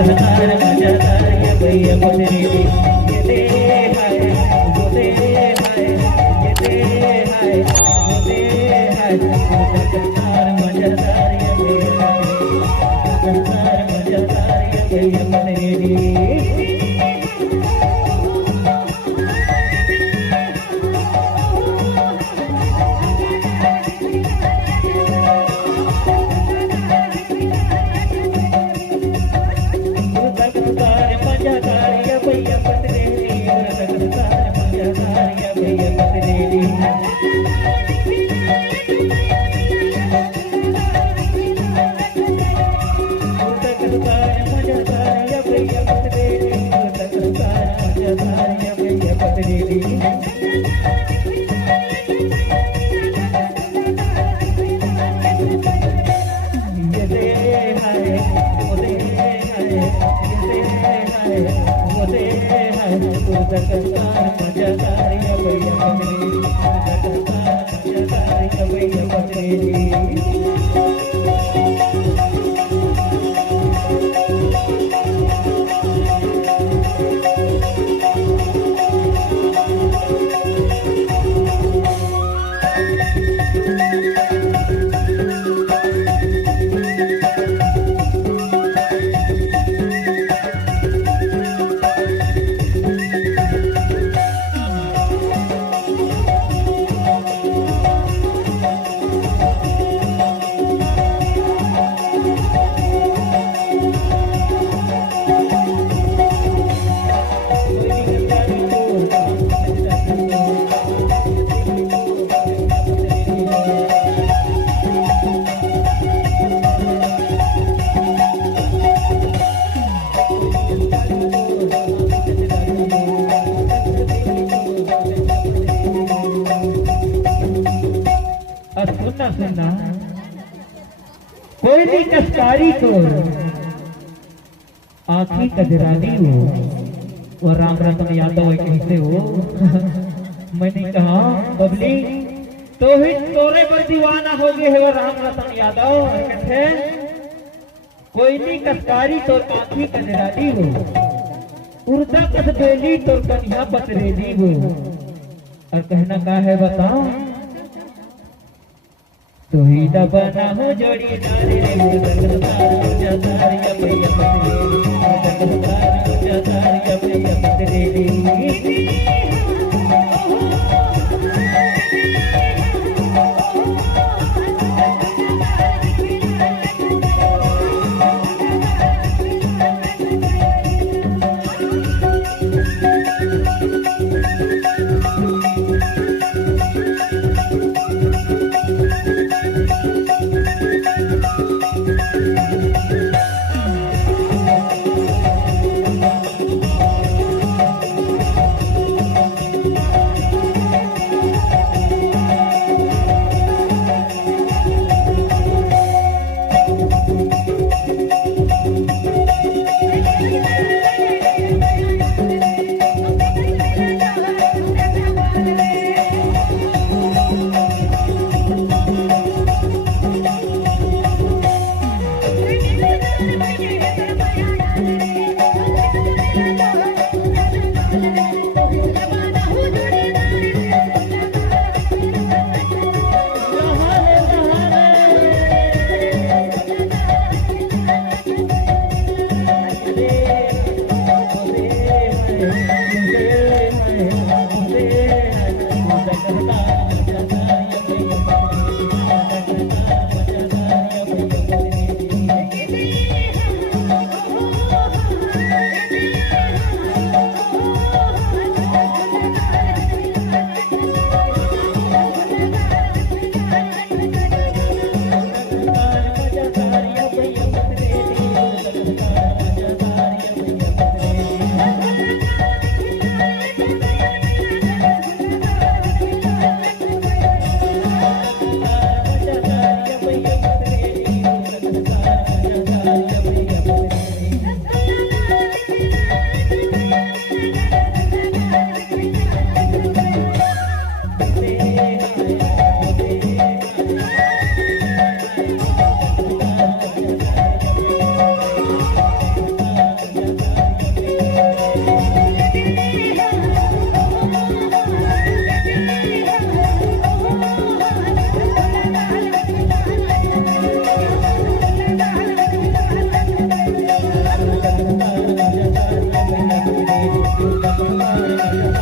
कहनार मजादार ये भैया पतरेली ये दे हाय वो दे हाय ये दे हाय वो दे हाय कहनार मजादार ये भैया कहनार मजादार ये भैया पतरेली सुनना कोई भी कस्कारी को आखी कजरानी हो और राम रतन यादव कहते हो मैंने कहा बबली तो ही तोरे पर दीवाना हो गए है राम रतन यादव कहते कोई भी कस्कारी तो आखी कजरानी हो उर्दा कसबेली तो कन्या पतरेली हो और कहना का है बताओ तो ही दबना हो जोड़ी नारे या भैया पतरेली तुझा बनाया